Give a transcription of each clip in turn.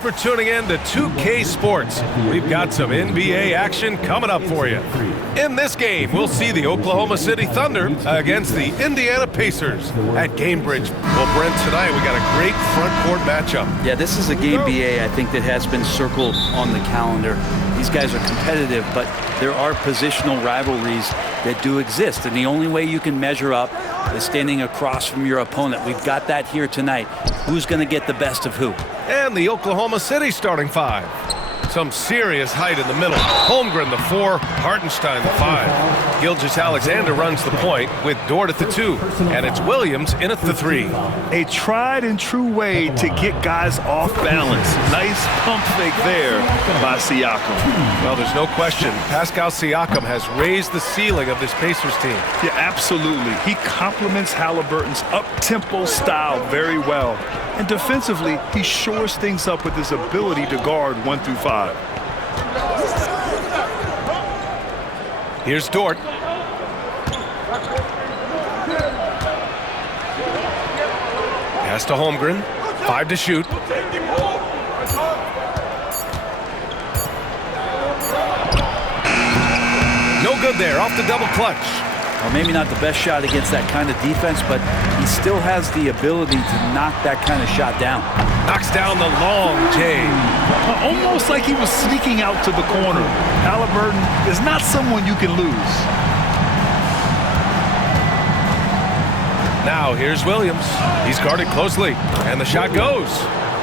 For tuning in to 2K Sports. We've got some NBA action coming up for you. In this game, we'll see the Oklahoma City Thunder against the Indiana Pacers at Gainbridge. Well, Brent, tonight we got a great front court matchup. Yeah, this is a game, BA, I think, that has been circled on the calendar. These guys are competitive, but there are positional rivalries that do exist, and the only way you can measure up is standing across from your opponent. We've got that here tonight. Who's going to get the best of who? And the Oklahoma City starting five. Some serious height in the middle. Holmgren, the 4, Hartenstein, the 5. Gilgeous-Alexander runs the point with Dort at the 2, and it's Williams in at the 3. A tried and true way to get guys off balance. Nice pump fake there by Siakam. Well, there's no question. Pascal Siakam has raised the ceiling of this Pacers team. Yeah, absolutely. He complements Halliburton's up-tempo style very well. And defensively, he shores things up with his ability to guard 1 through 5. Here's Dort. Pass to Holmgren. 5 to shoot. No good there. Off the double clutch. Well, maybe not the best shot against that kind of defense, but he still has the ability to knock that kind of shot down. Knocks down the long J. Almost like he was sneaking out to the corner. Halliburton is not someone you can lose. Now here's Williams. He's guarded closely, and the shot goes.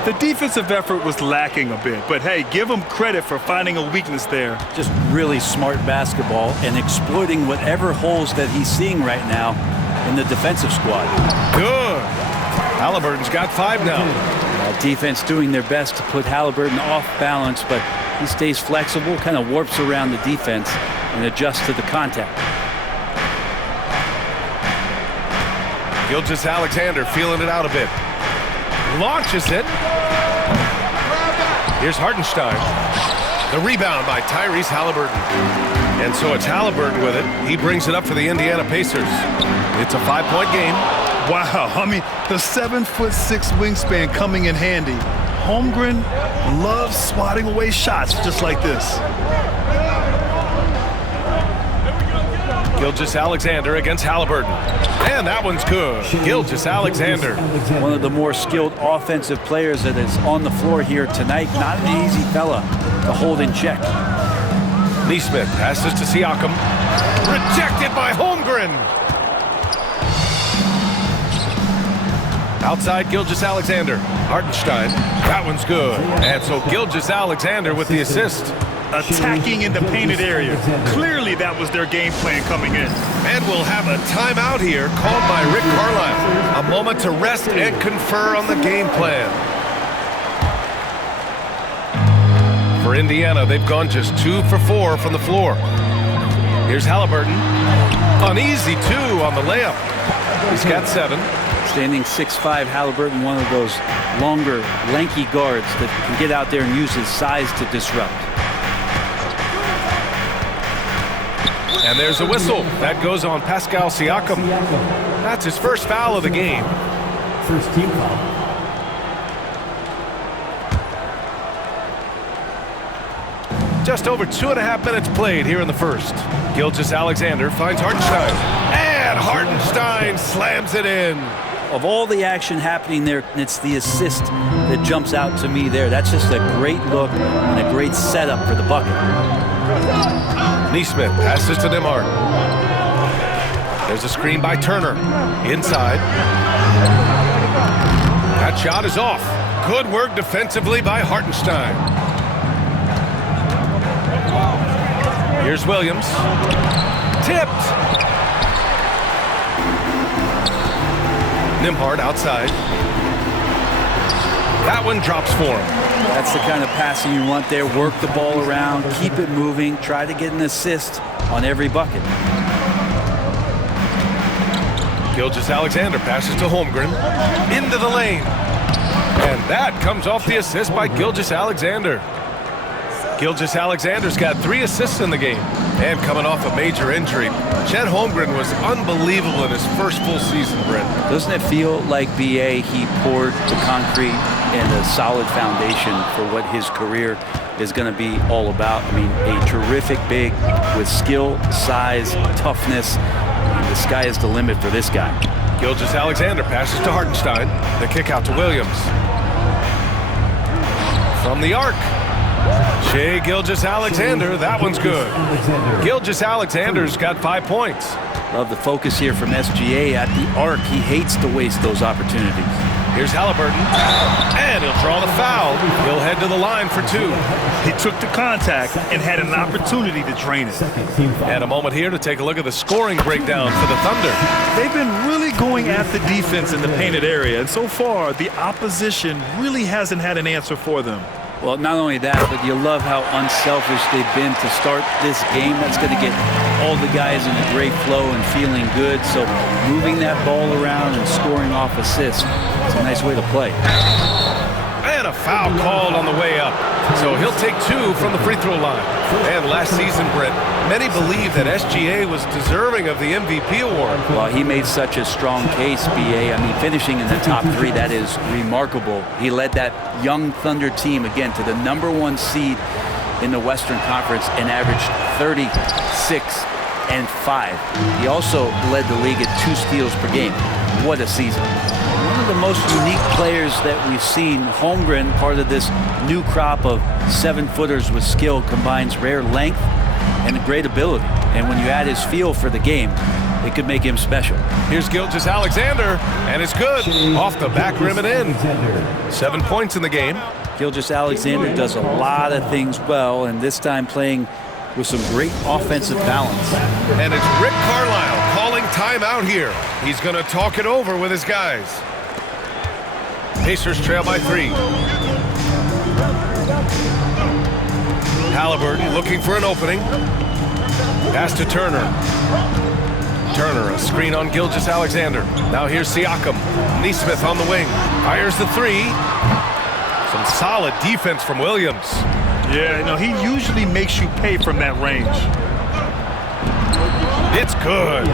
The defensive effort was lacking a bit, but hey, give him credit for finding a weakness there. Just really smart basketball and exploiting whatever holes that he's seeing right now in the defensive squad. Good. Halliburton's got 5 now. Defense doing their best to put Halliburton off balance, but he stays flexible, kind of warps around the defense and adjusts to the contact. Gilgeous-Alexander feeling it out a bit. Launches it. Here's Hartenstein. The rebound by Tyrese Halliburton. And so it's Halliburton with it. He brings it up for the Indiana Pacers. It's a 5-point game. Wow, I mean, the 7'6" wingspan coming in handy. Holmgren loves swatting away shots just like this. Gilgeous-Alexander against Halliburton. And that one's good. Gilgeous-Alexander. One of the more skilled offensive players that is on the floor here tonight. Not an easy fella to hold in check. Neesmith passes to Siakam. Rejected by Holmgren. Outside Gilgeous-Alexander. Hartenstein. That one's good. And so Gilgeous-Alexander with the assist. Attacking in the painted area. Clearly that was their game plan coming in. And we'll have a timeout here called by Rick Carlisle. A moment to rest and confer on the game plan. For Indiana, they've gone just 2 for 4 from the floor. Here's Halliburton. An easy 2 on the layup. He's got 7. Standing 6'5", Halliburton, one of those longer, lanky guards that can get out there and use his size to disrupt. And there's a whistle. That goes on Pascal Siakam. That's his first foul of the game. First team foul. Just over 2.5 minutes played here in the first. Gilgeous-Alexander finds Hartenstein. And Hartenstein slams it in. Of all the action happening there, it's the assist that jumps out to me there. That's just a great look and a great setup for the bucket. Neesmith passes to Demar. There's a screen by Turner. Inside. That shot is off. Good work defensively by Hartenstein. Here's Williams. Tipped. Nembhard outside. That one drops for him. That's the kind of passing you want there. Work the ball around, keep it moving, try to get an assist on every bucket. Gilgeous-Alexander passes to Holmgren. Into the lane. And that comes off the assist by Gilgeous-Alexander. Gilgeous-Alexander's got 3 assists in the game. And coming off a major injury, Chet Holmgren was unbelievable in his first full season, Brent. Doesn't it feel like, BA, he poured the concrete and a solid foundation for what his career is going to be all about. I mean, a terrific big with skill, size, toughness. The sky is the limit for this guy. Gilgeous-Alexander passes to Hartenstein. The kick out to Williams. From the arc. Shai Gilgeous-Alexander, that one's good. Gilgeous-Alexander's got 5 points. Love the focus here from SGA at the arc. He hates to waste those opportunities. Here's Halliburton, and he'll draw the foul. He'll head to the line for 2. He took the contact and had an opportunity to drain it. And a moment here to take a look at the scoring breakdown for the Thunder. They've been really going at the defense in the painted area, and so far, the opposition really hasn't had an answer for them. Well, not only that, but you love how unselfish they've been to start this game. That's going to get all the guys in a great flow and feeling good. So moving that ball around and scoring off assists, it's a nice way to play. And a foul called on the way up. So he'll take 2 from the free throw line. And last season, Brett, many believe that SGA was deserving of the MVP award. Well, he made such a strong case, BA. I mean, finishing in the top 3, that is remarkable. He led that young Thunder team, again, to the #1 seed in the Western Conference and averaged 36 and 5. He also led the league at 2 steals per game. What a season. One of the most unique players that we've seen. Holmgren, part of this new crop of 7-footers with skill, combines rare length and great ability. And when you add his feel for the game, it could make him special. Here's Gilgeous-Alexander, and it's good. Off the back rim and in. 7 points in the game. Gilgeous-Alexander does a lot of things well, and this time playing with some great offensive balance. And it's Rick Carlisle calling timeout here. He's going to talk it over with his guys. Pacers trail by 3. Halliburton looking for an opening. Pass to Turner. Turner, a screen on Gilgeous-Alexander. Now here's Siakam. Nesmith on the wing. Fires the 3. Some solid defense from Williams. Yeah, no, he usually makes you pay from that range. It's good.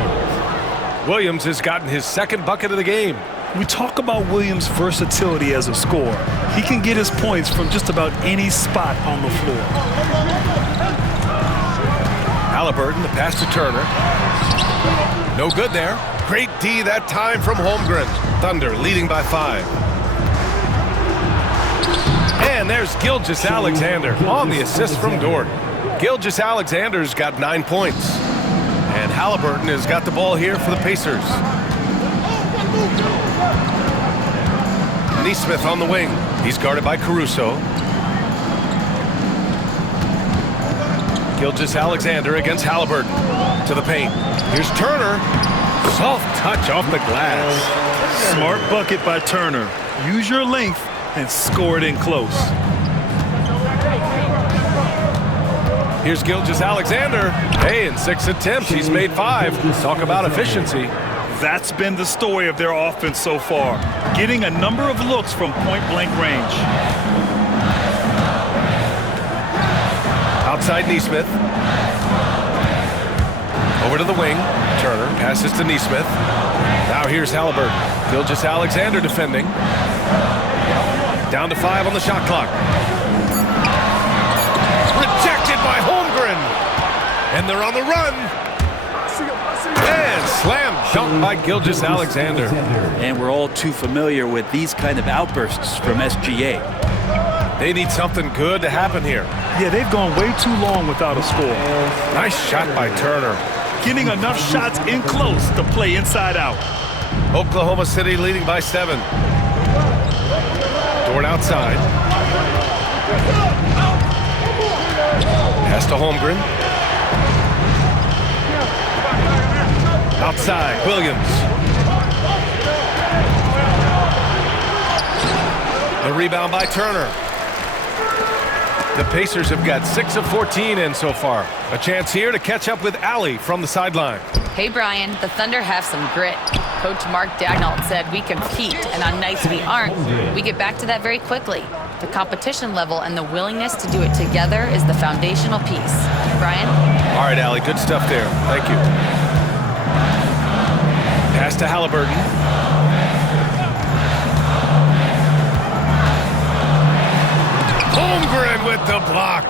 Williams has gotten his 2nd bucket of the game. We talk about Williams' versatility as a scorer. He can get his points from just about any spot on the floor. Halliburton, the pass to Turner. No good there. Great D that time from Holmgren. Thunder leading by 5. And there's Gilgeous-Alexander on the assist from Dort. Gilgeous-Alexander's got 9 points. And Halliburton has got the ball here for the Pacers. Nesmith on the wing. He's guarded by Caruso. Gilgeous-Alexander against Halliburton. To the paint. Here's Turner. Soft touch off the glass. Smart bucket by Turner. Use your length and score it in close. Here's Gilgeous-Alexander. Hey, in 6 attempts, he's made 5. Talk about efficiency. That's been the story of their offense so far. Getting a number of looks from point-blank range. Outside Nesmith. Over to the wing. Turner passes to Nesmith. Now here's Halliburton. Gilgeous-Alexander defending. Down to 5 on the shot clock. Rejected by Holmgren. And they're on the run. And slam dunk by Gilgeous-Alexander. And we're all too familiar with these kind of outbursts from SGA. They need something good to happen here. Yeah, they've gone way too long without a score. Nice shot by Turner. Getting enough shots in close to play inside out. Oklahoma City leading by 7. Dort outside. Pass to Holmgren. Outside, Williams. The rebound by Turner. The Pacers have got 6 of 14 in so far. A chance here to catch up with Allie from the sideline. Hey, Brian, the Thunder have some grit. Coach Mark Daigneault said we compete, and on nights we aren't, we get back to that very quickly. The competition level and the willingness to do it together is the foundational piece. Brian? All right, Allie, good stuff there. Thank you. Pass to Halliburton. with the block.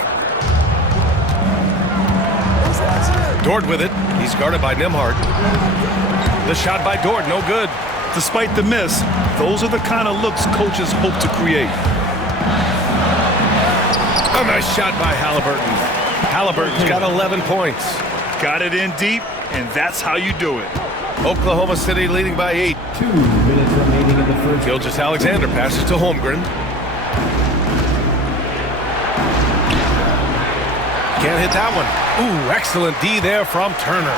Dort with it. He's guarded by Nembhard. The shot by Dort, no good. Despite the miss, those are the kind of looks coaches hope to create. A nice shot by Halliburton. Halliburton's got 11 points. Got it in deep, and that's how you do it. Oklahoma City leading by 8. 2 minutes remaining in the first. Gilgeous-Alexander passes to Holmgren. Can't hit that one. Ooh, excellent D there from Turner.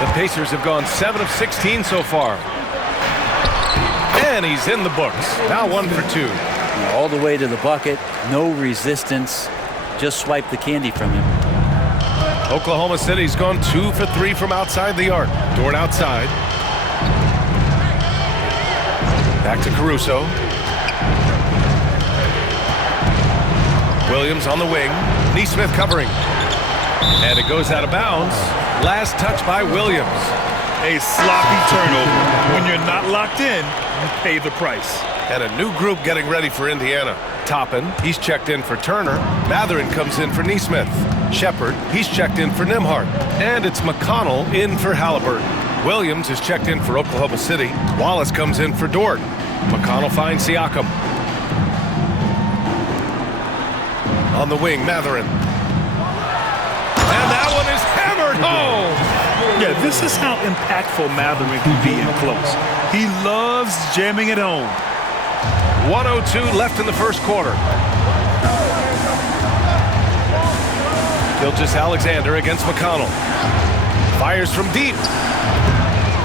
The Pacers have gone 7 of 16 so far. And he's in the books. Now 1 for 2. All the way to the bucket, no resistance. Just swipe the candy from him. Oklahoma City's gone 2 for 3 from outside the arc. Dort outside. Back to Caruso. Williams on the wing. Nesmith covering. And it goes out of bounds. Last touch by Williams. A sloppy turnover. When you're not locked in, you pay the price. And a new group getting ready for Indiana. Toppin, he's checked in for Turner. Matherin comes in for Nesmith. Shepard, he's checked in for Nembhard. And it's McConnell in for Halliburton. Williams is checked in for Oklahoma City. Wallace comes in for Dort. McConnell finds Siakam. On the wing, Matherin. And that one is hammered home! Yeah, this is how impactful Matherin can be in close. He loves jamming it home. 1:02 left in the first quarter. Gilgeous-Alexander against McConnell. Fires from deep.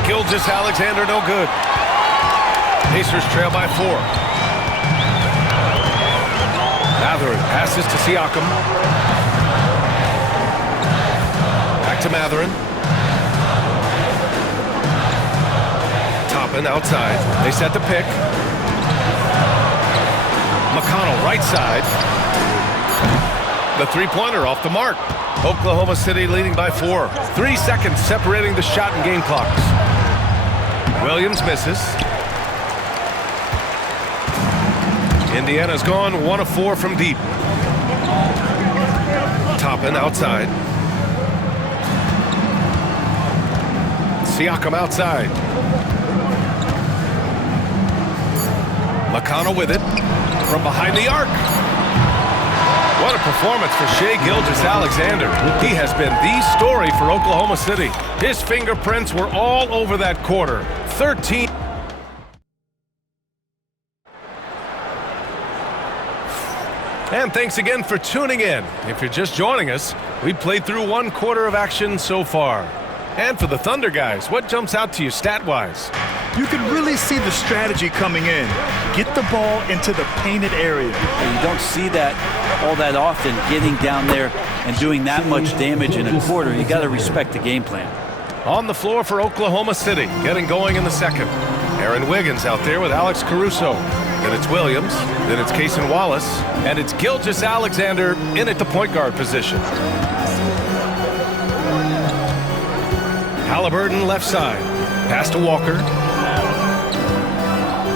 Gilgeous-Alexander no good. Pacers trail by 4. Matherin passes to Siakam. Back to Matherin. Toppin outside. They set the pick. McConnell right side. The three-pointer off the mark. Oklahoma City leading by 4. 3 seconds separating the shot and game clocks. Williams misses. Indiana's gone 1 of 4 from deep. Toppin outside. Siakam outside. McConnell with it from behind the arc. What a performance for Shai Gilgeous-Alexander. He has been the story for Oklahoma City. His fingerprints were all over that quarter. 13. And thanks again for tuning in. If you're just joining us, we played through 1 quarter of action so far. And for the Thunder guys, what jumps out to you stat-wise? You can really see the strategy coming in. Get the ball into the painted area. And you don't see that all that often, getting down there and doing that much damage in a quarter. You got to respect the game plan. On the floor for Oklahoma City, getting going in the second. Aaron Wiggins out there with Alex Caruso. Then it's Williams, then it's Cason Wallace, and it's Gilgeous-Alexander in at the point guard position. Halliburton left side. Pass to Walker.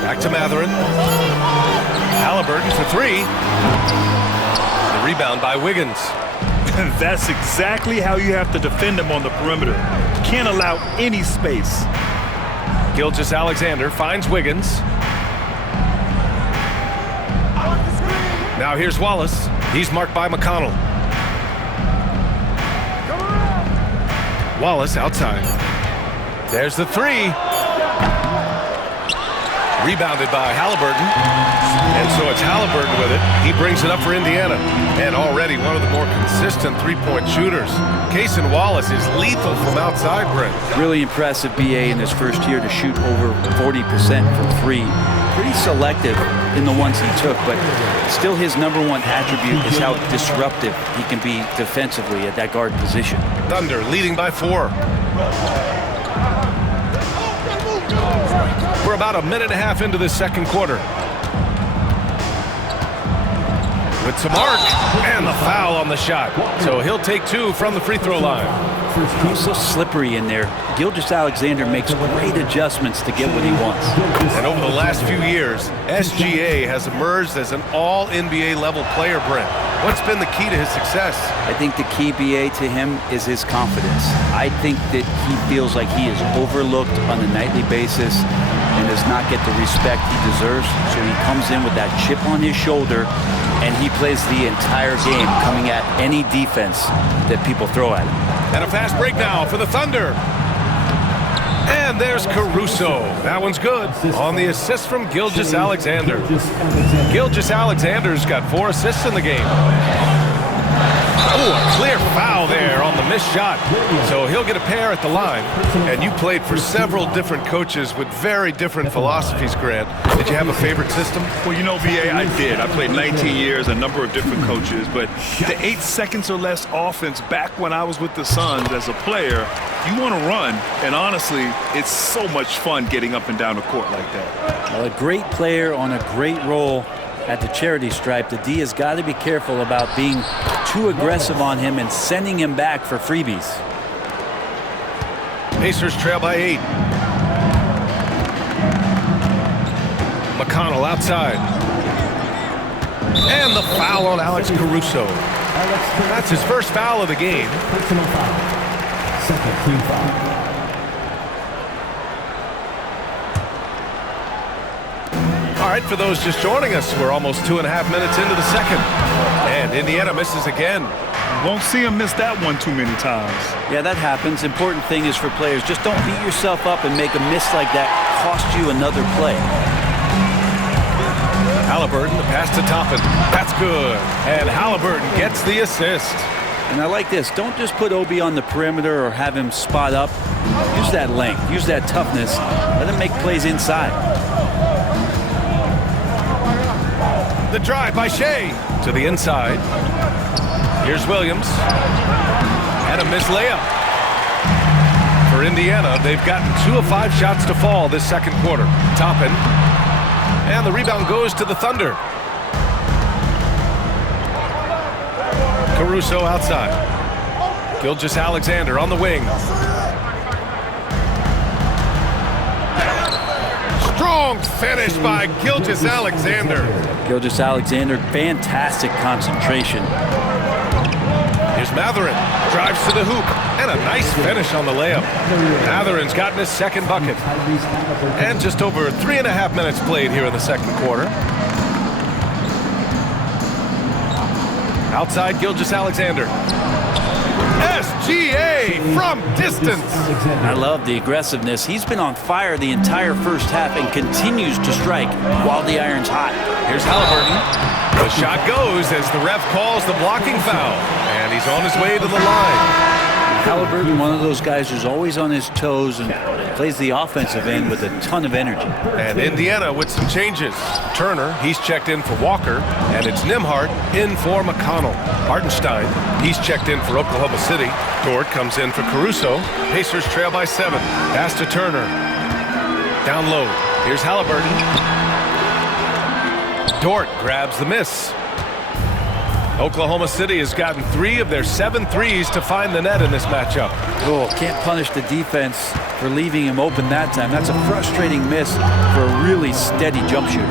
Back to Matherin. Halliburton for 3. The rebound by Wiggins. That's exactly how you have to defend him on the perimeter. Can't allow any space. Gilgeous-Alexander finds Wiggins. Now here's Wallace. He's marked by McConnell. Wallace outside. There's the 3. Rebounded by Halliburton. And so it's Halliburton with it. He brings it up for Indiana. And already one of the more consistent three-point shooters. Cason Wallace is lethal from outside, Brent. Really impressive BA in his first year to shoot over 40% from 3. Pretty selective in the ones he took, but still his #1 attribute is how disruptive he can be defensively at that guard position. Thunder leading by 4. We're about a minute and a half into this second quarter. With some arc and the foul on the shot. So he'll take 2 from the free throw line. He's so slippery in there. Gilgeous-Alexander makes great adjustments to get what he wants. And over the last few years, SGA has emerged as an all-NBA level player, Brent. What's been the key to his success? I think the key, BA, to him is his confidence. I think that he feels like he is overlooked on a nightly basis and does not get the respect he deserves. So he comes in with that chip on his shoulder, and he plays the entire game coming at any defense that people throw at him. And a fast break now for the Thunder. And there's Caruso. That one's good on the assist from Gilgeous-Alexander. Gilgeous-Alexander's got 4 assists in the game. Oh, a clear foul there on the missed shot. So he'll get a pair at the line. And you played for several different coaches with very different philosophies, Grant. Did you have a favorite system? Well, you know, VA, I did. I played 19 years, a number of different coaches. But the 8 seconds or less offense back when I was with the Suns as a player, you want to run. And honestly, it's so much fun getting up and down the court like that. Well, a great player on a great role at the charity stripe. The D has got to be careful about being too aggressive on him and sending him back for freebies. Pacers trail by 8. McConnell outside. And the foul on Alex Caruso. That's his first foul of the game. Personal foul. Second team foul. All right, for those just joining us, we're almost 2.5 minutes into the second. And Indiana misses again. Won't see him miss that one too many times. Yeah, that happens. Important thing is for players, just don't beat yourself up and make a miss like that cost you another play. Halliburton, the pass to Toppin. That's good. And Halliburton gets the assist. And I like this. Don't just put Obi on the perimeter or have him spot up. Use that length. Use that toughness. Let him make plays inside. The drive by Shai to the inside. Here's Williams. And a missed layup. For Indiana, they've gotten 2 of 5 shots to fall this second quarter. Toppin. And the rebound goes to the Thunder. Caruso outside. Gilgeous-Alexander on the wing. Strong finish by Gilgeous-Alexander. Gilgeous-Alexander, fantastic concentration. Here's Matherin. Drives to the hoop. And a nice finish on the layup. Matherin's gotten his second bucket. And just over 3.5 minutes played here in the second quarter. Outside Gilgeous-Alexander. SGA from distance. I love the aggressiveness. He's been on fire the entire first half and continues to strike while the iron's hot. Here's Halliburton. The shot goes as the ref calls the blocking foul. And he's on his way to the line. Halliburton, one of those guys who's always on his toes and plays the offensive end with a ton of energy. And Indiana with some changes. Turner, he's checked in for Walker, and it's Nembhard in for McConnell. Hartenstein, he's checked in for Oklahoma City. Dort comes in for Caruso. Pacers trail by 7. Pass to Turner. Down low. Here's Halliburton. Dort grabs the miss. Oklahoma City has gotten 3 of their 7 threes to find the net in this matchup. Oh, can't punish the defense for leaving him open that time. That's a frustrating miss for a really steady jump shooter.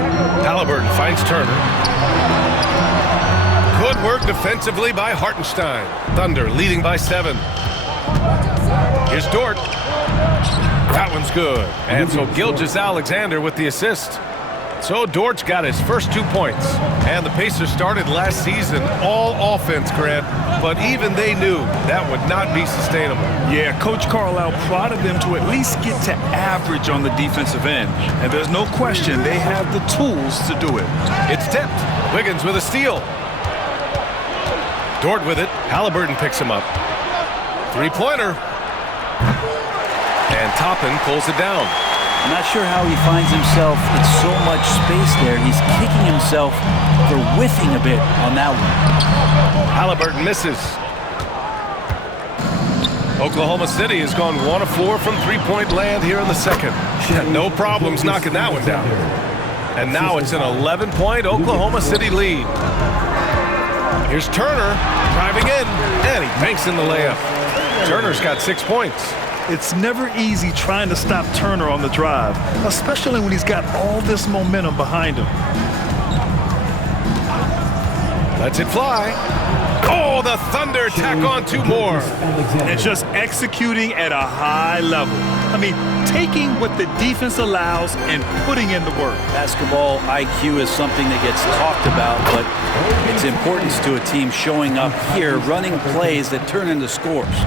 Halliburton finds Turner. Good work defensively by Hartenstein. Thunder leading by 7. Here's Dort. That one's good. And so Gilgeous-Alexander with the assist. So Dort's got his first 2 points. And the Pacers started last season all offense, Grant, but even they knew that would not be sustainable. Yeah, Coach Carlisle prodded them to at least get to average on the defensive end. And there's no question they have the tools to do it. It's tipped. Wiggins with a steal. Dort with it. Halliburton picks him up. 3-pointer. And Toppin pulls it down. I'm not sure how he finds himself in so much space there. He's kicking himself for whiffing a bit on that one. Halliburton misses. Oklahoma City has gone 1 of 4 from 3-point land here in the second. No problems knocking that one down. And now it's an 11-point Oklahoma City lead. Here's Turner driving in, and he banks in the layup. Turner's got 6 points. It's never easy trying to stop Turner on the drive, especially when he's got all this momentum behind him. Lets it fly. Oh, the Thunder tack on 2 more. And just executing at a high level. I mean, taking what the defense allows and putting in the work. Basketball IQ is something that gets talked about, but its importance to a team showing up here, running plays that turn into scores.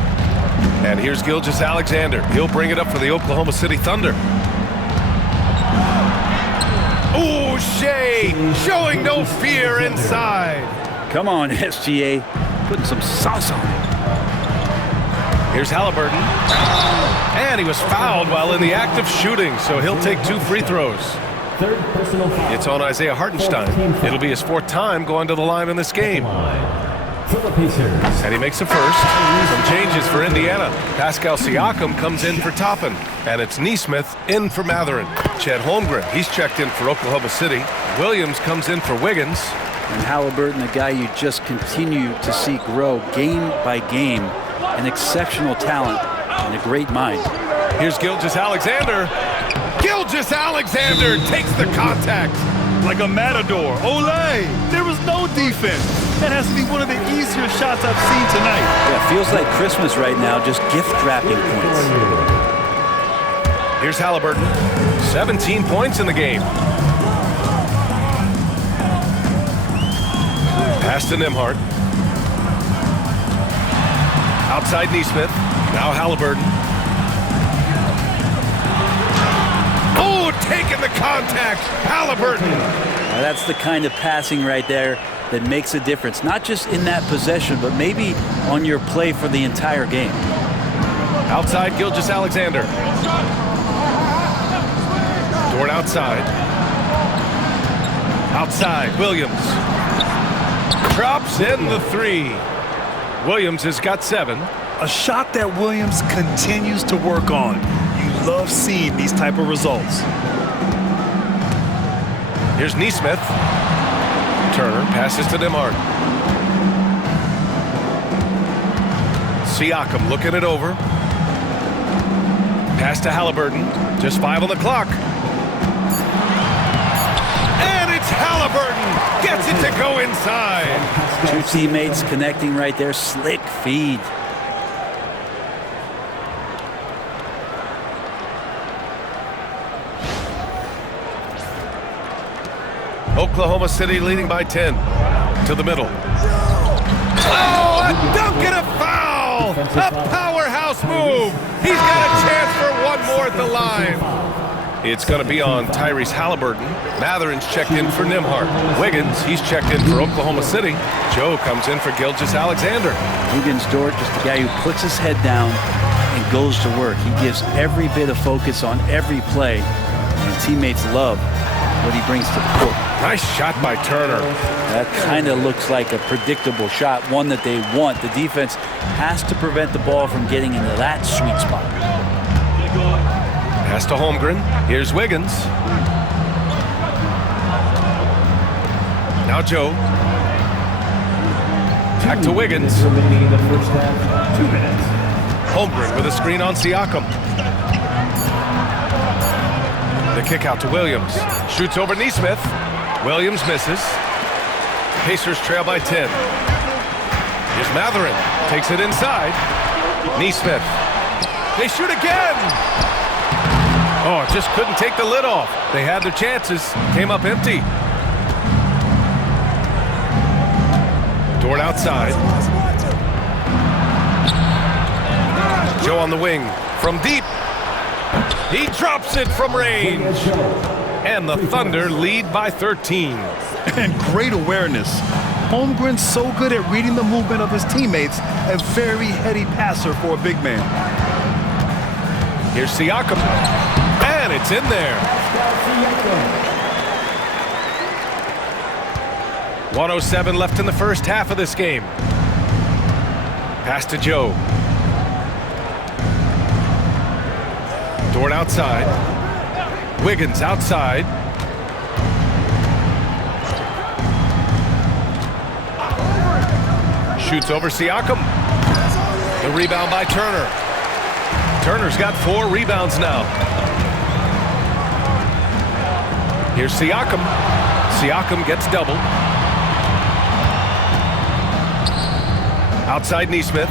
And here's Gilgeous-Alexander. He'll bring it up for the Oklahoma City Thunder. Oh, Shai showing no fear inside. Come on, SGA. Putting some sauce on it. Here's Halliburton. And he was fouled while in the act of shooting, so he'll take 2 free throws. Third personal foul. It's on Isaiah Hartenstein. It'll be his 4th time going to the line in this game. For the Pacers. And he makes the first. Some changes for Indiana. Pascal Siakam comes in for Toppin. And it's Nesmith in for Matherin. Chet Holmgren, he's checked in for Oklahoma City. Williams comes in for Wiggins. And Halliburton, the guy you just continue to see grow game by game. An exceptional talent and a great mind. Here's Gilgeous-Alexander. Gilgeous-Alexander takes the contact. Like a matador. Olay! There was no defense. That has to be one of the easier shots I've seen tonight. Yeah, feels like Christmas right now, just gift wrapping points. Here's Halliburton. 17 points in the game. Pass to Nembhard. Outside Nesmith. Now Halliburton. Oh, taking the contact. Halliburton. Now that's the kind of passing right there that makes a difference. Not just in that possession, but maybe on your play for the entire game. Outside Gilgeous-Alexander. Dort outside. Outside Williams. Drops in the 3. Williams has got 7. A shot that Williams continues to work on. You love seeing these type of results. Here's Nesmith. Turner passes to Nembhard. Siakam looking it over. Pass to Halliburton. Just 5 on the clock. And it's Halliburton. Gets it to go inside. 2 teammates connecting right there. Slick feed. Oklahoma City leading by 10. To the middle. Oh, a dunk and a foul! A powerhouse move! He's got a chance for 1 more at the line. It's going to be on Tyrese Halliburton. Matherin's checked in for Nembhard. Wiggins, he's checked in for Oklahoma City. Joe comes in for Gilgeous-Alexander. Wiggins Dort, just a guy who puts his head down and goes to work. He gives every bit of focus on every play, and teammates love what he brings to the court. Nice shot by Turner. That kind of looks like a predictable shot, one that they want. The defense has to prevent the ball from getting into that sweet spot. Pass to Holmgren. Here's Wiggins. Now Joe. Back to Wiggins. Remaining in the first half, 2 minutes. Holmgren with a screen on Siakam. The kick out to Williams. Shoots over Nesmith. Williams misses. Pacers trail by 10. Here's Matherin. Takes it inside. Nesmith. They shoot again. Oh, just couldn't take the lid off. They had their chances. Came up empty. Dort outside. Joe on the wing. From deep. He drops it from range. And the Thunder lead by 13. And great awareness. Holmgren's so good at reading the movement of his teammates. A very heady passer for a big man. Here's Siakam. And it's in there. 1:07 left in the first half of this game. Pass to Joe. Dort outside. Wiggins outside. Shoots over Siakam. The rebound by Turner. Turner's got 4 rebounds now. Here's Siakam. Siakam gets doubled. Outside Nesmith.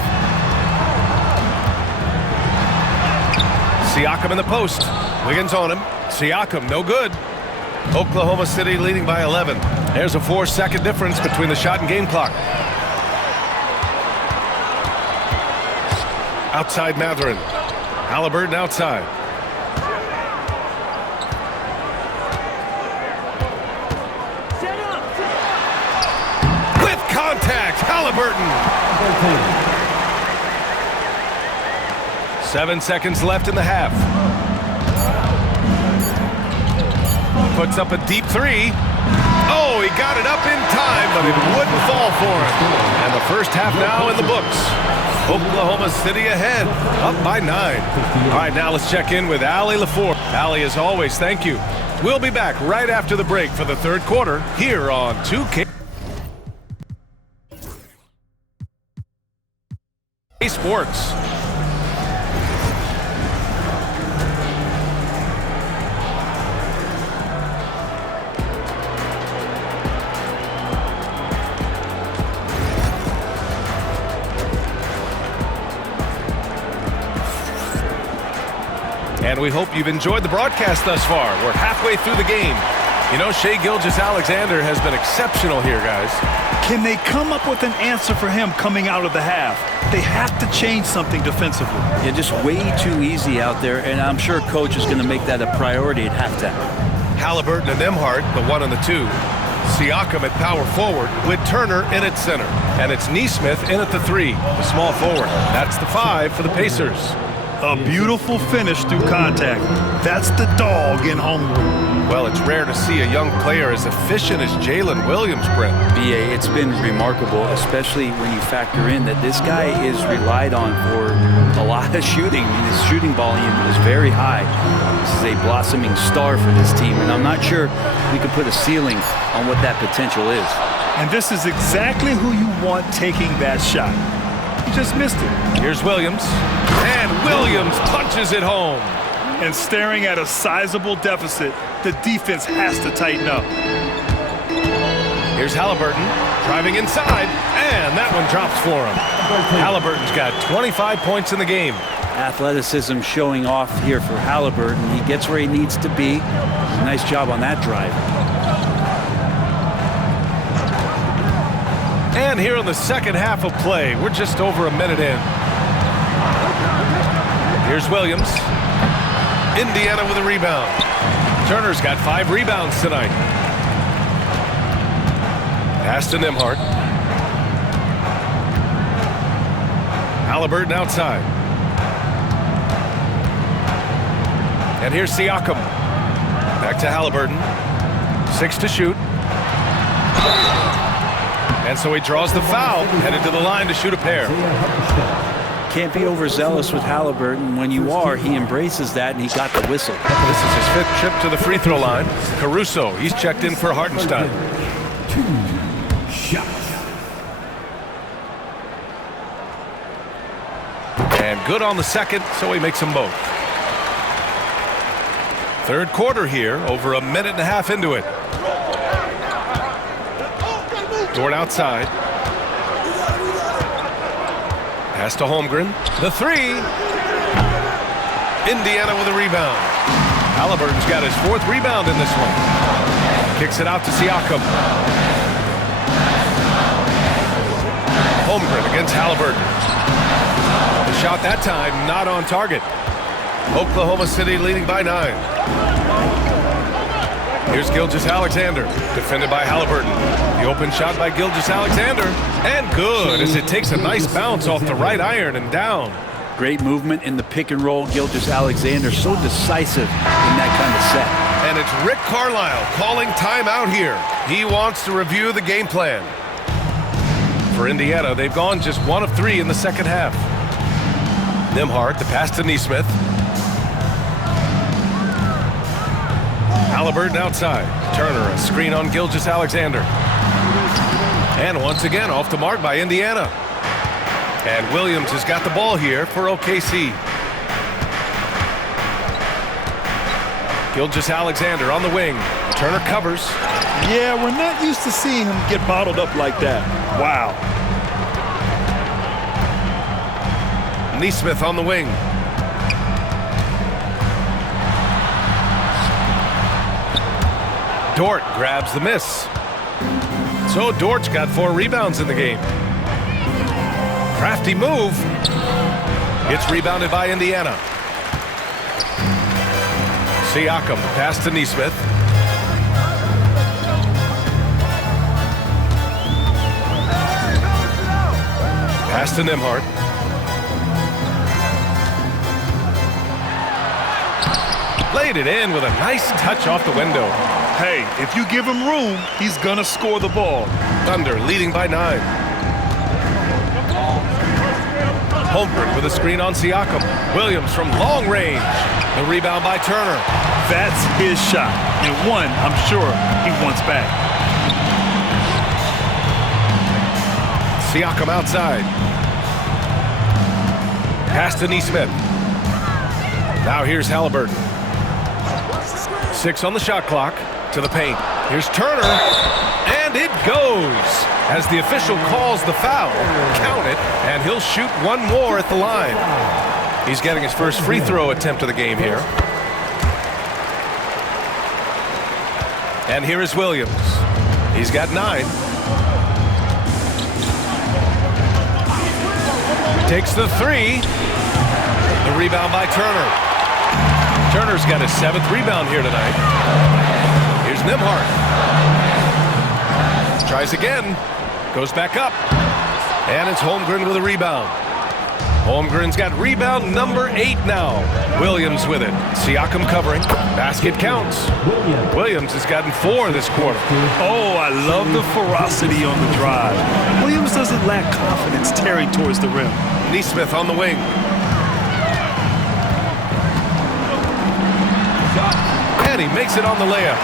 Siakam in the post. Wiggins on him. Siakam, no good. Oklahoma City leading by 11. There's a 4-second difference between the shot and game clock. Outside Mathurin. Halliburton outside. With contact, Halliburton. 7 seconds left in the half. Puts up a deep 3. Oh, he got it up in time, but it wouldn't fall for him. And the first half now in the books. Oklahoma City ahead, up by 9. All right, now let's check in with Allie LaFour. Allie, as always, thank you. We'll be back right after the break for the third quarter here on 2K Sports. And we hope you've enjoyed the broadcast thus far. We're halfway through the game. You know, Shai Gilgeous-Alexander has been exceptional here, guys. Can they come up with an answer for him coming out of the half? They have to change something defensively. Yeah, just way too easy out there, and I'm sure coach is going to make that a priority at halftime. Halliburton and Nembhard, the 1 and the 2. Siakam at power forward with Turner in at center. And it's Nesmith in at the 3, the small forward. That's the 5 for the Pacers. A beautiful finish through contact. That's the dog in home. Well, it's rare to see a young player as efficient as Jalen Williams, Brent. BA, it's been remarkable, especially when you factor in that this guy is relied on for a lot of shooting. I mean, his shooting volume is very high. This is a blossoming star for this team, and I'm not sure we could put a ceiling on what that potential is. And this is exactly who you want taking that shot. He just missed it. Here's Williams. And Williams punches it home. And staring at a sizable deficit, the defense has to tighten up. Here's Halliburton driving inside, and that one drops for him. Halliburton's got 25 points in the game. Athleticism showing off here for Halliburton. He gets where he needs to be. Nice job on that drive. And here in the second half of play, we're just over a minute in. Here's Williams. Indiana with a rebound. Turner's got 5 rebounds tonight. Pass to Nembhard. Halliburton outside. And here's Siakam. Back to Halliburton. 6 to shoot. And so he draws the foul, headed to the line to shoot a pair. Can't be overzealous with Halliburton. When you are, he embraces that, and he got the whistle. This is his 5th trip to the free throw line. Caruso, he's checked in for Hartenstein. 2 shots. And good on the second, so he makes them both. Third quarter here, over a minute and a half into it. Dort outside. Pass to Holmgren. The 3. Indiana with a rebound. Halliburton's got his 4th rebound in this one. Kicks it out to Siakam. Holmgren against Halliburton. The shot that time not on target. Oklahoma City leading by 9. Here's Gilgeous-Alexander, defended by Halliburton. The open shot by Gilgeous-Alexander, and good as it takes a nice bounce off the right iron and down. Great movement in the pick and roll. Gilgeous-Alexander so decisive in that kind of set. And it's Rick Carlisle calling timeout here. He wants to review the game plan. For Indiana, they've gone just 1 of 3 in the second half. Nembhard, the pass to Nesmith. Halliburton outside. Turner, a screen on Gilgeous-Alexander. And once again, off the mark by Indiana. And Williams has got the ball here for OKC. Gilgeous-Alexander on the wing. Turner covers. Yeah, we're not used to seeing him get bottled up like that. Wow. Nesmith on the wing. Dort grabs the miss. So Dort's got 4 rebounds in the game. Crafty move. It's rebounded by Indiana. Siakam pass to Nesmith. Pass to Nembhard. Laid it in with a nice touch off the window. Hey, if you give him room, he's gonna score the ball. Thunder leading by 9. Holmgren with a screen on Siakam. Williams from long range. The rebound by Turner. That's his shot. And one, I'm sure, he wants back. Siakam outside. Pass to Nesmith. Now here's Halliburton. 6 on the shot clock. To the paint. Here's Turner. And it goes. As the official calls the foul. Count it. And he'll shoot one more at the line. He's getting his first free throw attempt of the game here. And here is Williams. He's got 9. Takes the 3. The rebound by Turner. Turner's got his 7th rebound here tonight. Here's Nembhard. Tries again. Goes back up. And it's Holmgren with a rebound. Holmgren's got rebound number 8 now. Williams with it. Siakam covering. Basket counts. Williams has gotten 4 this quarter. Oh, I love the ferocity on the drive. Williams doesn't lack confidence tearing towards the rim. Nesmith on the wing. And he makes it on the layup.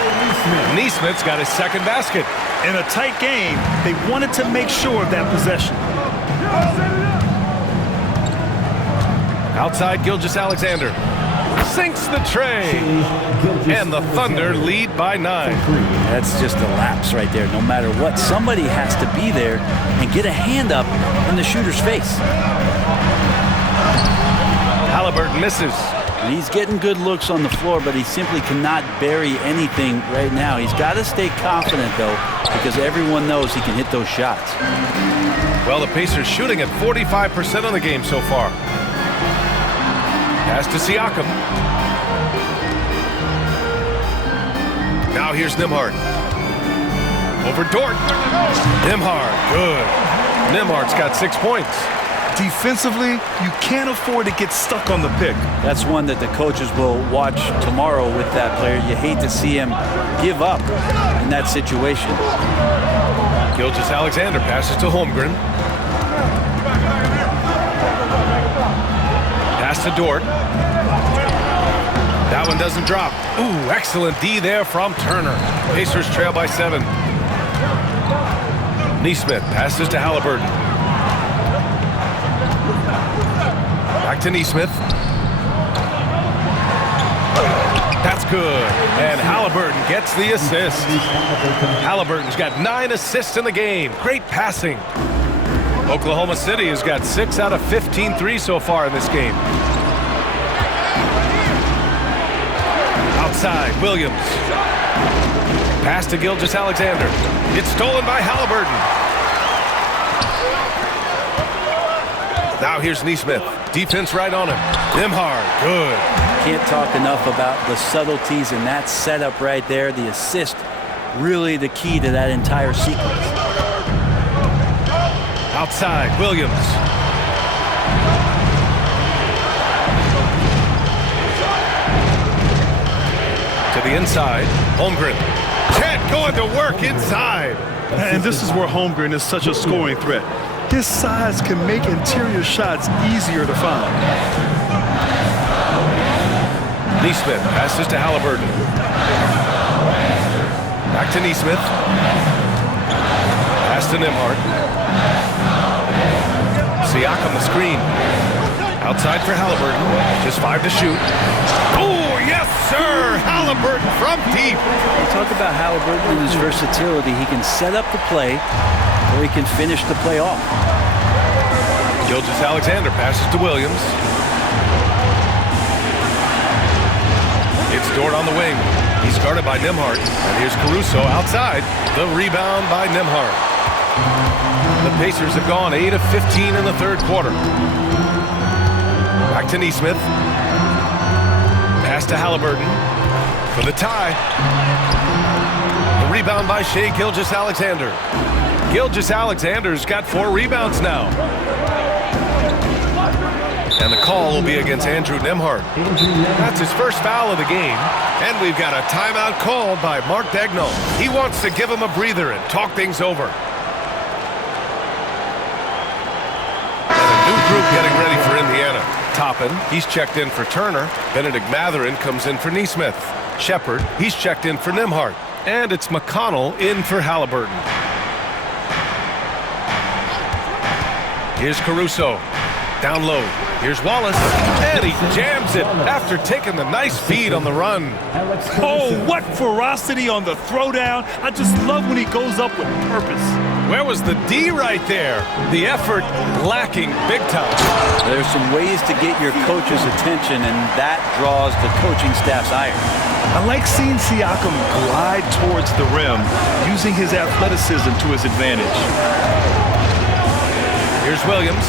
Nesmith's got his 2nd basket. In a tight game, they wanted to make sure of that possession. Outside Gilgeous-Alexander. Sinks the tray. And the Thunder lead by 9. That's just a lapse right there. No matter what, somebody has to be there and get a hand up in the shooter's face. Halliburton misses. And he's getting good looks on the floor, but he simply cannot bury anything right now. He's got to stay confident, though, because everyone knows he can hit those shots. Well, the Pacers shooting at 45% of the game so far. Pass to Siakam. Now here's Nembhard. Over Dort. Nembhard, good. Nembhard's got 6 points. Defensively, you can't afford to get stuck on the pick. That's one that the coaches will watch tomorrow with that player. You hate to see him give up in that situation. Gilgeous-Alexander passes to Holmgren. Pass to Dort. That one doesn't drop. Ooh, excellent D there from Turner. Pacers trail by 7. Nesmith passes to Halliburton. Back to Nesmith. That's good. And Halliburton gets the assist. Halliburton's got 9 assists in the game. Great passing. Oklahoma City has got 6 out of 15 threes so far in this game. Outside, Williams. Pass to Gilgeous-Alexander. It's stolen by Halliburton. Now here's Nesmith. Defense right on him. Nembhard, good. Can't talk enough about the subtleties in that setup right there. The assist, really the key to that entire sequence. Outside, Williams. To the inside, Holmgren. Chet going to work inside. And this is where Holmgren is such a scoring threat. His size can make interior shots easier to find. Nesmith passes to Halliburton. Back to Nesmith. Pass to Nembhard. Siakam, Outside for Halliburton. Just 5 to shoot. Oh, yes, sir! Halliburton from deep. We talk about Halliburton and his versatility. He can set up the play, or he can finish the play off. Gilgeous-Alexander passes to Williams. It's Dort on the wing. He's guarded by Nembhard. And here's Caruso outside. The rebound by Nembhard. The Pacers have gone 8 of 15 in the third quarter. Back to Nesmith. Pass to Halliburton for the tie. The rebound by Shai Gilgeous-Alexander. Gilgeous-Alexander's got 4 rebounds now. And the call will be against Andrew Nembhard. That's his first foul of the game. And we've got a timeout called by Mark Daigneault. He wants to give him a breather and talk things over. And a new group getting ready for Indiana. Toppin, he's checked in for Turner. Benedict Mathurin comes in for Nesmith. Shepard, he's checked in for Nembhard. And it's McConnell in for Halliburton. Here's Caruso. Down low. Here's Wallace. And he jams it after taking the nice feed on the run. Oh, what ferocity on the throwdown. I just love when he goes up with purpose. Where was the D right there? The effort lacking big time. There's some ways to get your coach's attention, and that draws the coaching staff's ire. I like seeing Siakam glide towards the rim, using his athleticism to his advantage. Here's Williams.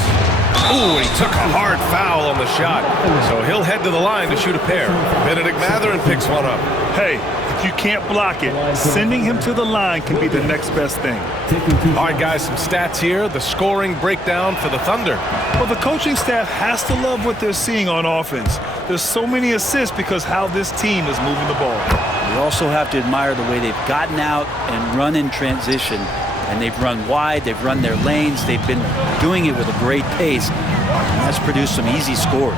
Ooh, he took a hard foul on the shot. So he'll head to the line to shoot a pair. Benedict Mathurin picks one up. Hey, if you can't block it, sending him to the line can be the next best thing. All right, guys, some stats here. The scoring breakdown for the Thunder. Well, the coaching staff has to love what they're seeing on offense. There's so many assists because how this team is moving the ball. You also have to admire the way they've gotten out and run in transition. And they've run wide, they've run their lanes, they've been doing it with a great pace. And that's produced some easy scores.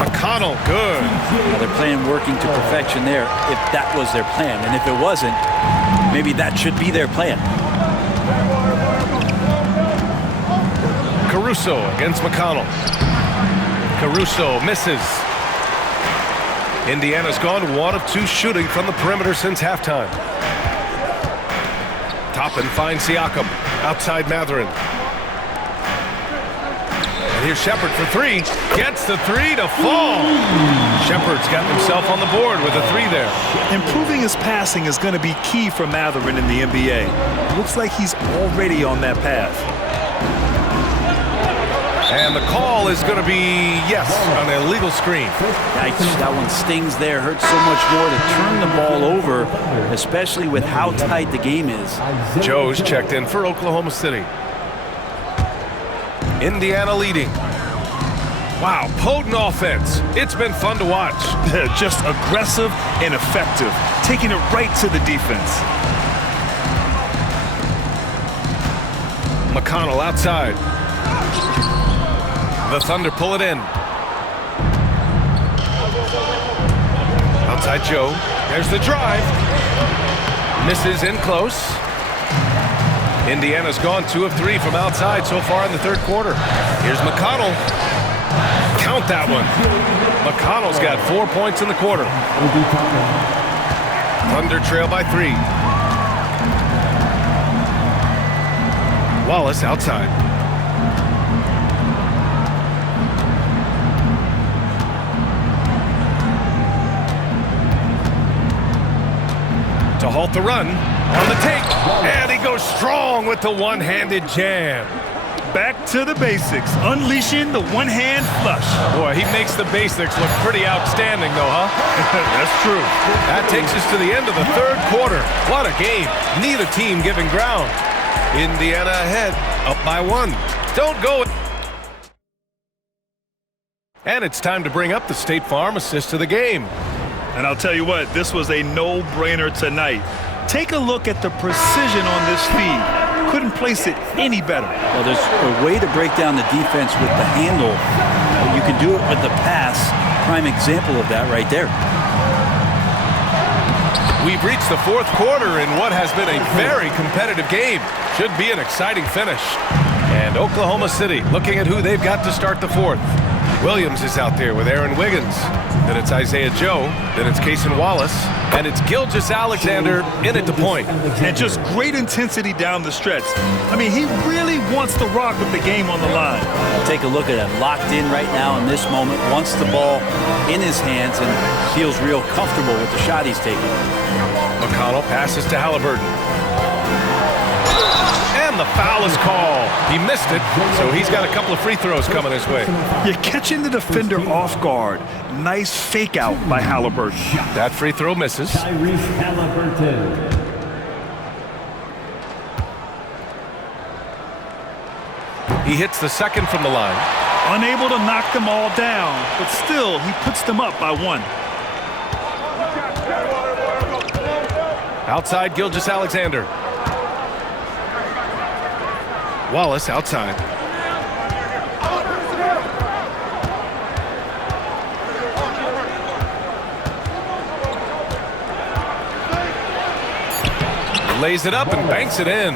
McConnell, good. Now they're playing working to perfection there, if that was their plan. And if it wasn't, maybe that should be their plan. Caruso against McConnell. Caruso misses. Indiana's gone 1 of 2 shooting from the perimeter since halftime. Toppin finds Siakam. Outside Mathurin. And here's Shepard for 3. Gets the 3 to fall. Shepard's got himself on the board with a 3 there. Improving his passing is going to be key for Mathurin in the NBA. Looks like he's already on that path. And the call is going to be, yes, an illegal screen. Yikes, that one stings there. Hurts so much more to turn the ball over, especially with how tight the game is. Joe's checked in for Oklahoma City. Indiana leading. Wow, potent offense. It's been fun to watch. Just aggressive and effective, taking it right to the defense. McConnell outside. The Thunder pull it in. Outside Joe. There's the drive. Misses in close. Indiana's gone 2 of 3 from outside so far in the third quarter. Here's McConnell. Count that one. McConnell's got 4 points in the quarter. Thunder trail by 3. Wallace outside. To halt the run, on the take, and he goes strong with the one-handed jam. Back to the basics, unleashing the one-hand flush. Boy, he makes the basics look pretty outstanding, though, huh? That's true. That takes us to the end of the third quarter. What a game. Neither team giving ground. Indiana ahead, up by 1. Don't go. And it's time to bring up the State Farm assist to the game. And I'll tell you what, this was a no-brainer tonight. Take a look at the precision on this feed. Couldn't place it any better. Well, there's a way to break down the defense with the handle. You can do it with the pass. Prime example of that right there. We've reached the fourth quarter in what has been a very competitive game. Should be an exciting finish. And Oklahoma City looking at who they've got to start the fourth. Williams is out there with Aaron Wiggins. Then it's Isaiah Joe. Then it's Cason Wallace. And it's Gilgeous-Alexander in at the point. And just great intensity down the stretch. I mean, he really wants to rock with the game on the line. Take a look at him. Locked in right now in this moment. Wants the ball in his hands and feels real comfortable with the shot he's taking. McConnell passes to Halliburton. And the foul is called. He missed it, so he's got a couple of free throws coming his way. You're catching the defender off guard. Nice fake out by Halliburton. That free throw misses. Halliburton. He hits the second from the line. Unable to knock them all down, but still, he puts them up by one. Outside Gilgeous-Alexander. Wallace outside. Lays it up and banks it in.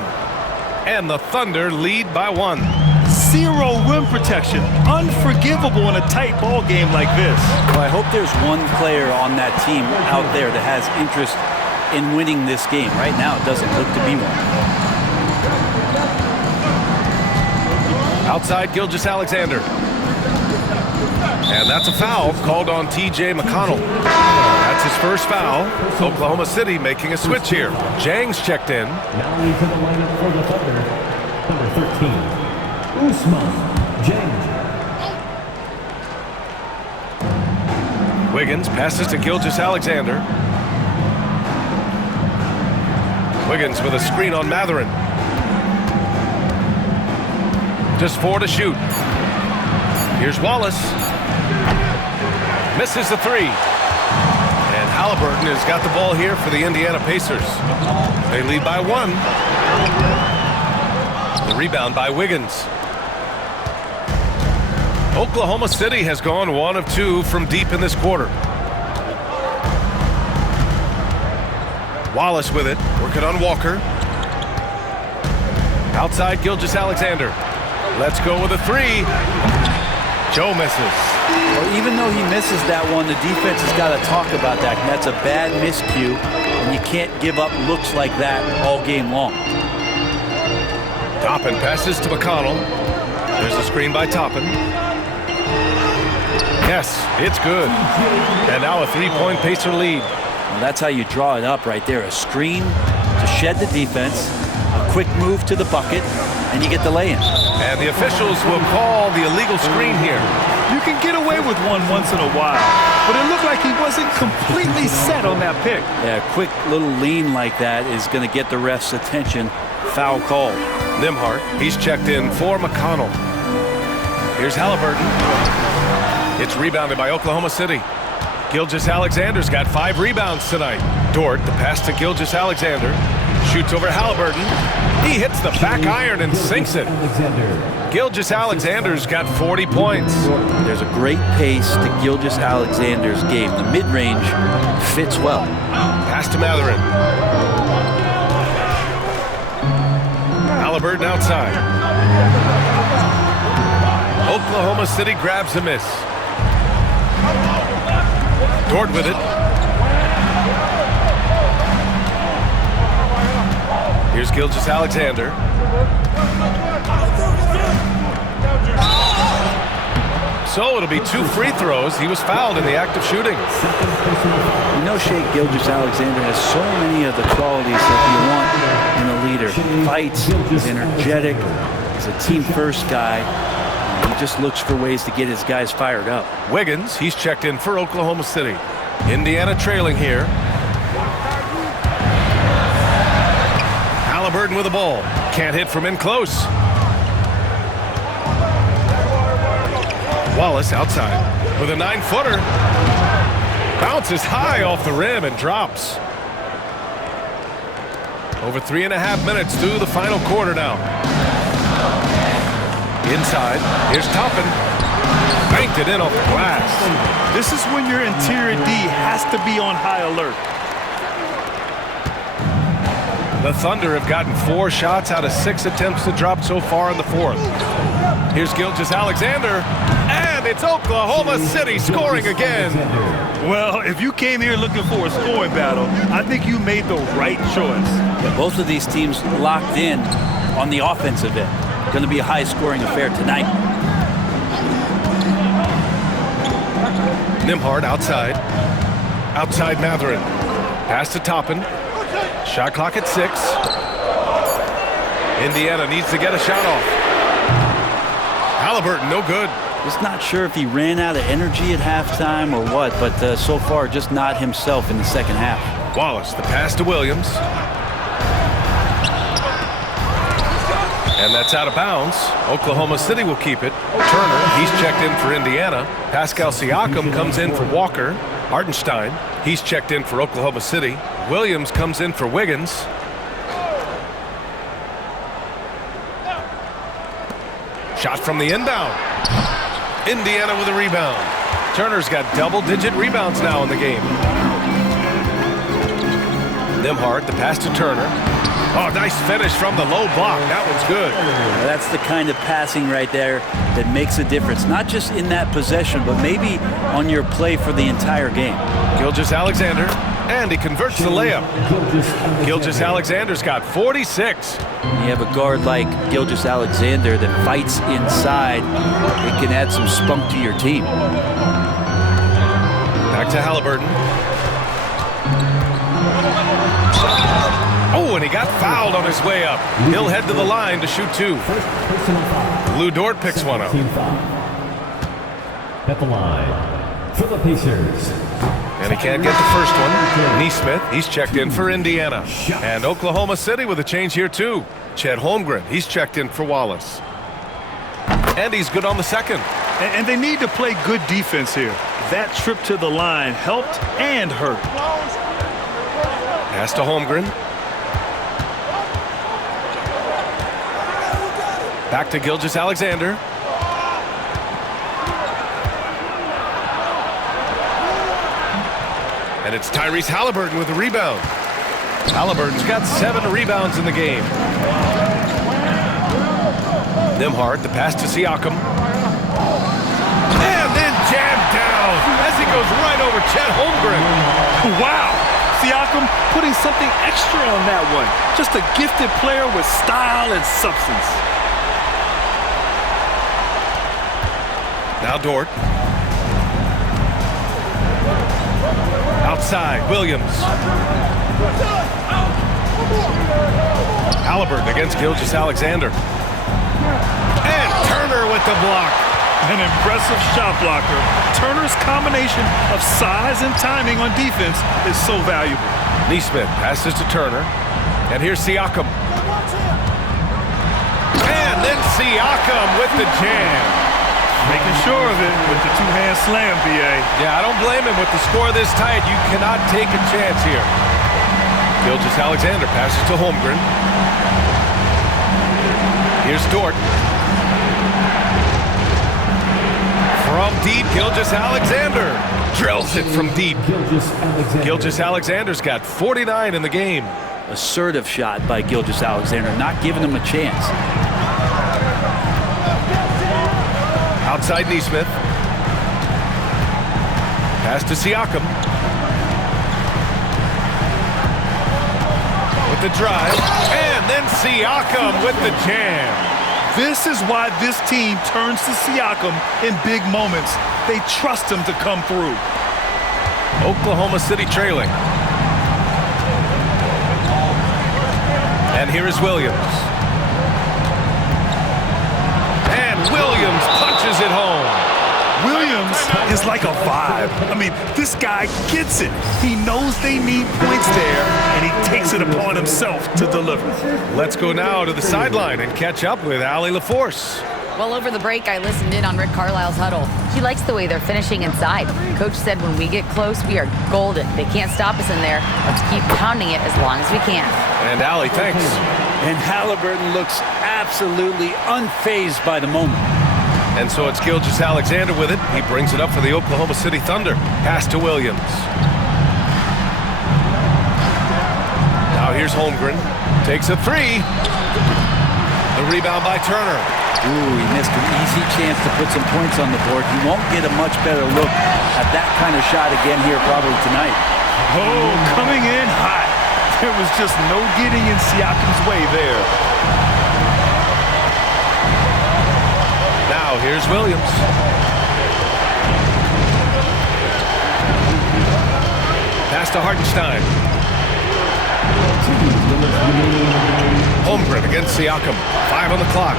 And the Thunder lead by one. Zero rim protection. Unforgivable in a tight ball game like this. Well, I hope there's one player on that team out there that has interest in winning this game. Right now, it doesn't look to be one. Outside Gilgeous-Alexander. And that's a foul called on T.J. McConnell. That's his first foul. Oklahoma City making a switch here. Jang's checked in. Now into the lineup for the Thunder. Number 13, Usman Jang. Wiggins passes to Gilgeous-Alexander. Wiggins with a screen on Matherin. Just 4 to shoot. Here's Wallace. Misses the three. And Halliburton has got the ball here for the Indiana Pacers. They lead by one. The rebound by Wiggins. Oklahoma City has gone 1 of 2 from deep in this quarter. Wallace with it, working on Walker. Outside Gilgeous-Alexander. Let's go with a three. Joe misses. Well, even though he misses that one, the defense has got to talk about that. And that's a bad miscue, and you can't give up looks like that all game long. Toppin passes to McConnell. There's a screen by Toppin. Yes, it's good. And now a three-point Pacer lead. Well, that's how you draw it up right there. A screen to shed the defense, a quick move to the bucket, and you get the lay-in. And the officials will call the illegal screen here. You can get away with one once in a while, but it looked like he wasn't completely set on that pick. Yeah, a quick little lean like that is going to get the ref's attention. Foul call. Nimhart, he's checked in for McConnell. Here's Halliburton. It's rebounded by Oklahoma City. Gilgeous-Alexander's got 5 rebounds tonight. Dort, the pass to Gilgeous-Alexander. Shoots over Halliburton. He hits the back iron and sinks it. Gilgeous-Alexander's got 40 points. There's a great pace to Gilgeous-Alexander's game. The mid-range fits well. Pass to Matherin. Halliburton outside. Oklahoma City grabs a miss. Dort with it. Here's Gilgeous-Alexander. So it'll be 2 free throws. He was fouled in the act of shooting. You know, Shai Gilgeous-Alexander has so many of the qualities that you want in a leader. Fights, he's energetic, he's a team-first guy. He just looks for ways to get his guys fired up. Wiggins, he's checked in for Oklahoma City. Indiana trailing here. Halliburton with the ball. Can't hit from in close. Wallace outside with a 9-footer. Bounces high off the rim and drops. Over 3.5 minutes through the final quarter now. Inside, here's Toppin. Banked it in off the glass. This is when your interior D has to be on high alert. The Thunder have gotten 4 shots out of 6 attempts to drop so far in the fourth. Here's Gilgeous-Alexander, and it's Oklahoma City scoring again. Well, if you came here looking for a scoring battle, I think you made the right choice. Yeah, both of these teams locked in on the offensive end. Going to be a high-scoring affair tonight. Nembhard outside. Outside Mathurin. Pass to Toppin. Shot clock at 6. Indiana needs to get a shot off. Halliburton, no good. Just not sure if he ran out of energy at halftime or what, but so far just not himself in the second half. Wallace, the pass to Williams. And that's out of bounds. Oklahoma City will keep it. Turner, he's checked in for Indiana. Pascal Siakam comes in for Walker. Hartenstein, he's checked in for Oklahoma City. Williams comes in for Wiggins. Shot from the inbound. Indiana with a rebound. Turner's got double-digit rebounds now in the game. Nembhard, the pass to Turner. Oh, nice finish from the low block. That one's good. That's the kind of passing right there that makes a difference, not just in that possession, but maybe on your play for the entire game. Gilgeous-Alexander, and he converts the layup. Gilgeous-Alexander's got 46. You have a guard like Gilgeous-Alexander that fights inside. It can add some spunk to your team. Back to Halliburton. Oh, and he got fouled on his way up. He'll head to the line to shoot 2. Lou Dort picks one up. At the line for the Pacers. And he can't get the first one. Nesmith, he's checked in for Indiana. And Oklahoma City with a change here too. Chet Holmgren, he's checked in for Wallace. And he's good on the second. And they need to play good defense here. That trip to the line helped and hurt. Pass to Holmgren. Back to Gilgeous-Alexander. And it's Tyrese Halliburton with the rebound. Halliburton's got 7 rebounds in the game. Nembhard, the pass to Siakam. And then jammed down as he goes right over Chet Holmgren. Wow! Siakam putting something extra on that one. Just a gifted player with style and substance. Now Dort. Outside, Williams. Halliburton against Gilgeous-Alexander. And Turner with the block. An impressive shot blocker. Turner's combination of size and timing on defense is so valuable. Nesmith passes to Turner. And here's Siakam. And then Siakam with the jam. Making sure of it with the two-hand slam, B.A. Yeah, I don't blame him. With the score this tight, you cannot take a chance here. Gilgeous-Alexander passes to Holmgren. Here's Dort. From deep, Gilgeous-Alexander drills it from deep. Gilgeous-Alexander's got 49 in the game. Assertive shot by Gilgeous-Alexander, not giving him a chance. Outside Nesmith. Pass to Siakam. With the drive. And then Siakam with the jam. This is why this team turns to Siakam in big moments. They trust him to come through. Oklahoma City trailing. And here is Williams. And Williams punches it home. Williams is like a vibe. I mean, this guy gets it. He knows they need points there, and he takes it upon himself to deliver. Let's go now to the sideline and catch up with Allie LaForce. Well, over the break, I listened in on Rick Carlisle's huddle. He likes the way they're finishing inside. Coach said when we get close, we are golden. They can't stop us in there. Let's keep pounding it as long as we can. And Allie, thanks. And Halliburton looks absolutely unfazed by the moment. And so it's Gilgeous-Alexander with it. He brings it up for the Oklahoma City Thunder. Pass to Williams. Now Here's Holmgren. Takes a three. The rebound by Turner. Ooh, he missed an easy chance to put some points on the board. He won't get a much better look at that kind of shot again here probably tonight. Oh, coming in hot. There was just no getting in Siakam's way there. Now here's Williams. Pass to Hartenstein. Holmgren against Siakam. 5 on the clock.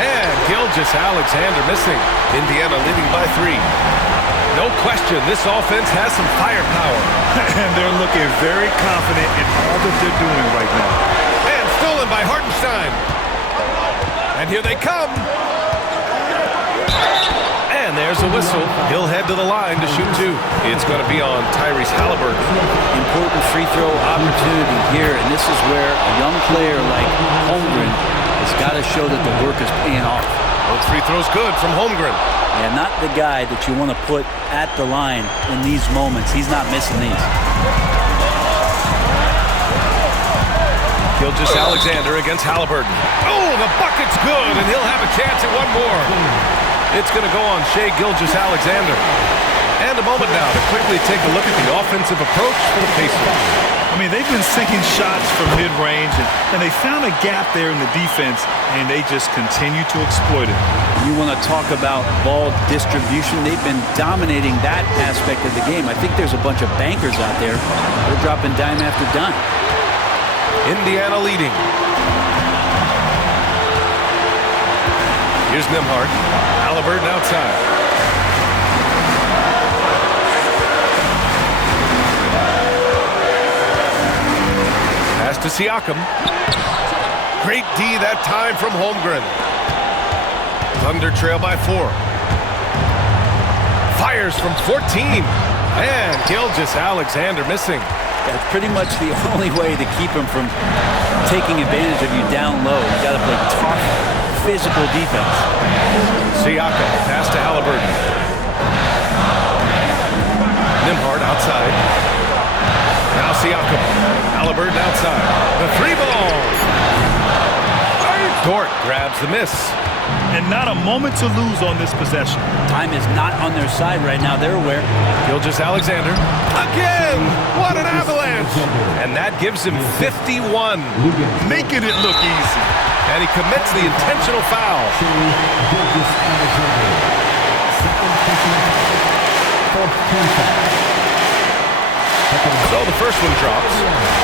And Gilgeous-Alexander missing. Indiana leading by 3. No question, this offense has some firepower. And they're looking very confident in all that they're doing right now. And stolen by Hartenstein. And here they come. And there's a whistle. He'll head to the line to shoot 2. It's going to be on Tyrese Halliburton. Important free throw opportunity here, and this is where a young player like Holmgren has got to show that the work is paying off. Both free throws good from Holmgren. Yeah, not the guy that you want to put at the line in these moments. He's not missing these. Gilgeous-Alexander against Halliburton. Oh, the bucket's good, and he'll have a chance at one more. It's going to go on Shai Gilgeous-Alexander. And a moment now to quickly take a look at the offensive approach for the Pacers. I mean, they've been sinking shots from mid-range, and they found a gap there in the defense, and they just continue to exploit it. You want to talk about ball distribution. They've been dominating that aspect of the game. I think there's a bunch of bankers out there. They're dropping dime after dime. Indiana leading. Here's Nembhard. Halliburton outside. Pass to Siakam. Great D that time from Holmgren. Thunder trail by 4. Fires from 14. And Gilgeous-Alexander missing. That's pretty much the only way to keep him from taking advantage of you down low. You got to play tough, physical defense. Siakam, pass to Halliburton. Nembhard outside. Now Siakam. Halliburton outside. The 3-ball. Dort grabs the miss. And not a moment to lose on this possession. Time is not on their side right now. They're aware. Gilgeous-Alexander. Again! What an avalanche! And that gives him 51. Making it look easy. And he commits the intentional foul. So the first one drops,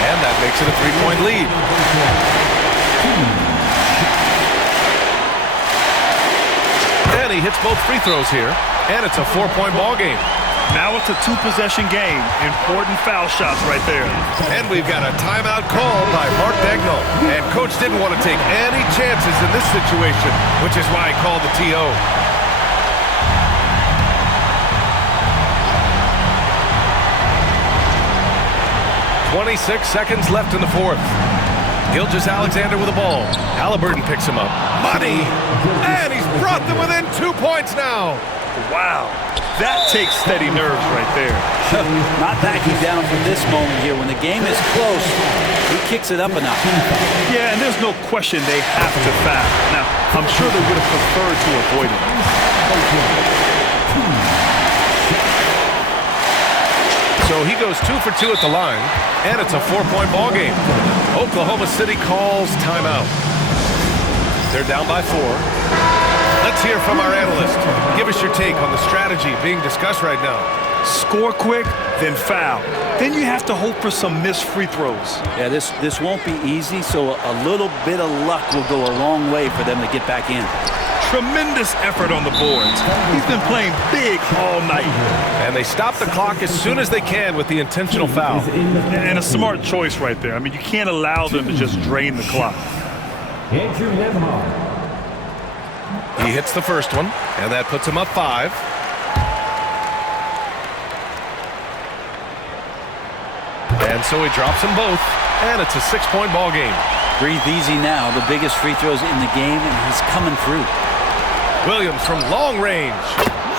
and that makes it a 3-point lead. And he hits both free throws here, and it's a 4-point ball game. Now it's a 2-possession game. Important foul shots right there. And we've got a timeout called by Mark Dagnall. And coach didn't want to take any chances in this situation, which is why he called the TO. "26 seconds left in the 4th. Gilgeous-Alexander with the ball. Halliburton picks him up. Money! And he's brought them within 2 points now. Wow. That takes steady nerves right there. Not backing down from this moment here. When the game is close, he kicks it up a notch. Yeah, and there's no question they have to foul. Now, I'm sure they would have preferred to avoid it. So he goes 2 for 2 at the line, and it's a 4-point ball game. Oklahoma City calls timeout. They're down by 4. Let's hear from our analyst. Give us your take on the strategy being discussed right now. Score quick, then foul. Then you have to hope for some missed free throws. Yeah, this won't be easy, so a little bit of luck will go a long way for them to get back in. Tremendous effort on the boards. He's been playing big all night. And they stop the clock as soon as they can with the intentional foul. And a smart choice right there. I mean, you can't allow them to just drain the clock. Andrew Nembhard. He hits the first one, and that puts him up 5. And so he drops them both, and it's a 6-point ball game. Breathe easy now. The biggest free throws in the game, and he's coming through. Williams from long range.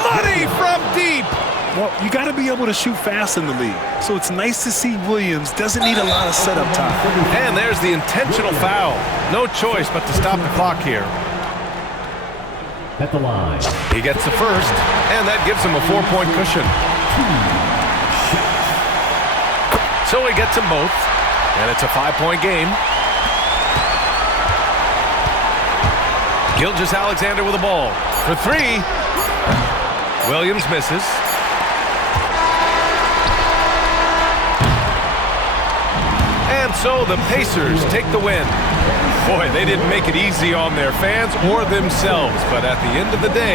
Money from deep. Well, you got to be able to shoot fast in the league. So it's nice to see Williams doesn't need a lot of setup time. And there's the intentional foul. No choice but to stop the clock here. At the line. He gets the first, and that gives him a 4-point cushion. So he gets them both, and it's a 5-point game. Gilgeous-Alexander with the ball for 3. Williams misses. And so the Pacers take the win. Boy, they didn't make it easy on their fans or themselves, but at the end of the day,